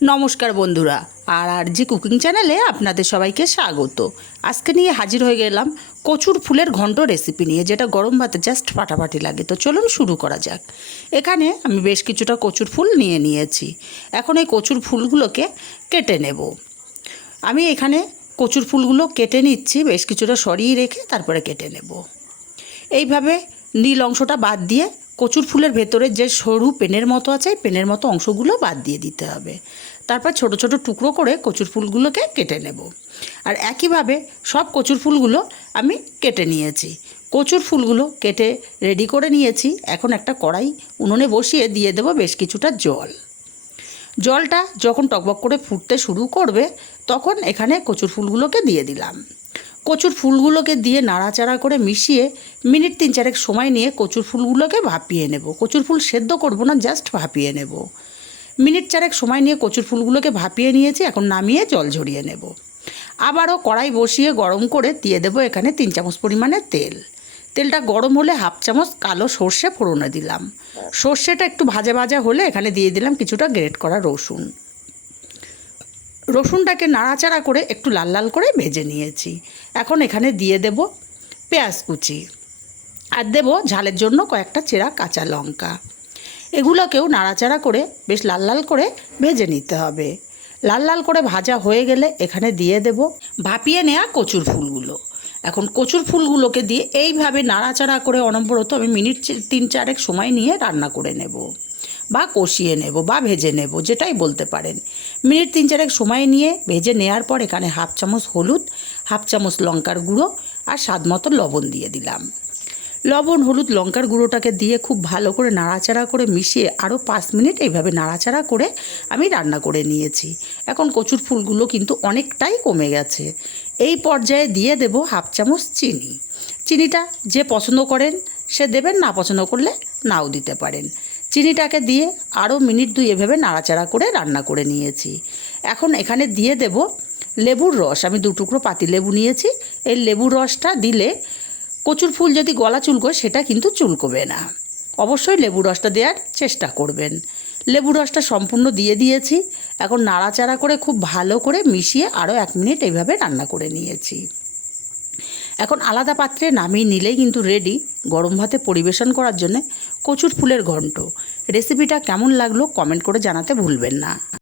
নমস্কার বন্ধুরা, আর কুকিং চ্যানেলে আপনাদের সবাইকে স্বাগত। আজকে নিয়ে হাজির হয়ে গেলাম কচুর ফুলের ঘন্ট রেসিপি নিয়ে, যেটা গরম ভাতে জাস্ট ফাটাফাটি লাগে। তো চলুন শুরু করা যাক। এখানে আমি বেশ কিছুটা কচুর ফুল নিয়েছি। এখন এই কচুর ফুলগুলোকে কেটে নেব। আমি এখানে কচুর ফুলগুলো কেটে নিচ্ছি, বেশ কিছুটা সরিয়ে রেখে তারপরে কেটে নেব। এইভাবে নীল অংশটা বাদ দিয়ে কচুর ফুলের ভেতরে যে সরু পেনের মতো আছে, পেনের মতো অংশগুলো বাদ দিয়ে দিতে হবে। তারপর ছোট ছোট টুকরো করে কচুর ফুলগুলোকে কেটে নেব। আর একইভাবে সব কচুর ফুলগুলো আমি কেটে নিয়েছি। কচুর ফুলগুলো কেটে রেডি করে নিয়েছি। এখন একটা কড়াই উনুনে বসিয়ে দিয়ে দেব বেশ কিছুটা জল। জলটা যখন টকবক করে ফুটতে শুরু করবে, তখন এখানে কচুর ফুলগুলোকে দিয়ে দিলাম। কচুর ফুলগুলোকে দিয়ে নাড়াচাড়া করে মিশিয়ে মিনিট 3-4 সময় নিয়ে কচুর ফুলগুলোকে ভাপিয়ে নেব। কচুর ফুল সেদ্ধ করব না, জাস্ট ভাপিয়ে নেব। মিনিট 4 সময় নিয়ে কচুর ফুলগুলোকে ভাপিয়ে নিয়েছি। এখন নামিয়ে জল ঝরিয়ে নেব। আবারও কড়াই বসিয়ে গরম করে দিয়ে দেব এখানে 3 চামচ পরিমাণে তেল। তেলটা গরম হলে 1/2 চামচ কালো সর্ষে ফোড়নে দিলাম। সর্ষেটা একটু ভাজা ভাজা হলে এখানে দিয়ে দিলাম কিছুটা গ্রেট করা রসুন। রসুনটাকে নাড়াচাড়া করে একটু লাল লাল করে ভেজে নিয়েছি। এখন এখানে দিয়ে দেব পেঁয়াজ কুচি, আর দেব ঝালের জন্য কয়েকটা চেরা কাঁচা লঙ্কা। এগুলোকেও নাড়াচাড়া করে বেশ লাল লাল করে ভেজে নিতে হবে। লাল লাল করে ভাজা হয়ে গেলে এখানে দিয়ে দেব ভাপিয়ে নেওয়া কচুর ফুলগুলো। এখন কচুর ফুলগুলোকে দিয়ে এইভাবে নাড়াচাড়া করে অনবরত আমি মিনিট 3-4 সময় নিয়ে রান্না করে নেব, বা কষিয়ে নেব, বা ভেজে নেব, যেটাই বলতে পারেন। মিনিট 3-4 সময় নিয়ে ভেজে নেওয়ার পর এখানে 1/2 চামচ হলুদ, 1/2 চামচ লঙ্কার গুঁড়ো আর স্বাদ মতো লবণ দিয়ে দিলাম। লবণ, হলুদ, লঙ্কার গুঁড়োটাকে দিয়ে খুব ভালো করে নাড়াচাড়া করে মিশিয়ে আরও 5 মিনিট এইভাবে নাড়াচাড়া করে আমি রান্না করে নিয়েছি। এখন কচুর ফুলগুলো কিন্তু অনেকটাই কমে গেছে। এই পর্যায়ে দিয়ে দেব 1/2 চামচ চিনি। চিনিটা যে পছন্দ করেন সে দেবেন, না পছন্দ করলে নাও দিতে পারেন। চিনিটাকে দিয়ে আরও মিনিট 2 এভাবে নাড়াচাড়া করে রান্না করে নিয়েছি। এখন এখানে দিয়ে দেব লেবুর রস। আমি 2 টুকরো পাতিলেবু নিয়েছি। এই লেবুর রসটা দিলে কচুর ফুল যদি গলা চুলকোয় সেটা কিন্তু চুলকোবে না। অবশ্যই লেবুর রসটা দেওয়ার চেষ্টা করবেন। লেবুর রসটা সম্পূর্ণ দিয়ে দিয়েছি। এখন নাড়াচাড়া করে খুব ভালো করে মিশিয়ে আরও 1 মিনিট এইভাবে রান্না করে নিয়েছি। এখন আলাদা পাত্রে নামিয়ে নিলেই কিন্তু রেডি গরম ভাতে পরিবেশন করার জন্য কচুর ফুলের ঘন্ট। রেসিপিটা কেমন লাগলো কমেন্ট করে জানাতে ভুলবেন না।